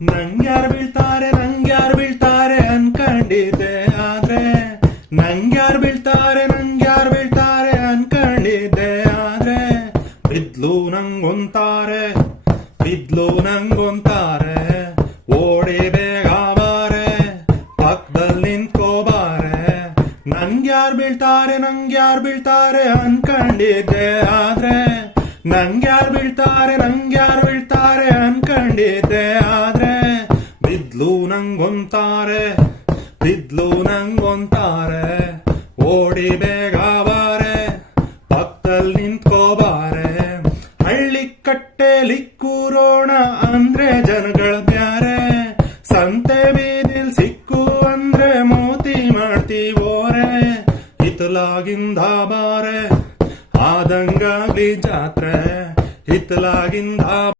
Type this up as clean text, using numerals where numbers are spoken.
ನಂಗ್ಯಾರ್ ಬೀಳ್ತಾರೆ ಅನ್ಕೊಂಡಿದ್ದೆ ಆದ್ರೆ ನಂಗ್ಯಾರ್ ಬೀಳ್ತಾರೆ ಅನ್ಕೊಂಡಿದ್ದೆ ಆದ್ರೆ ಬಿದ್ಲು ನಂಗೊಂತಾರೆ ಓಡಿ ಬೇಗ ಬಾರೆ ಪಕ್ಕದಲ್ಲಿ ನಿಂತ್ಕೋಬಾರೆ ನಂಗ್ಯಾರ್ ಬೀಳ್ತಾರೆ ಅನ್ಕೊಂಡಿದ್ದೆ ಆದ್ರೆ ನಂಗ್ಯಾರ್ ಬೀಳ್ತಾರೆ ಅನ್ಕೊಂಡಿದ್ದೆ ಆದ್ರೆ ಬಿದ್ಲು ನಂಗೊಂತಾರೆ ಓಡಿ ಬೇಗ ಬಾರೆ ಪಕ್ಕದಲ್ಲಿ ನಿಂತ್ಕೋಬಾರೆ ಹಳ್ಳಿ ಕಟ್ಟೆಲಿ ಕೂರೋಣ ಅಂದ್ರೆ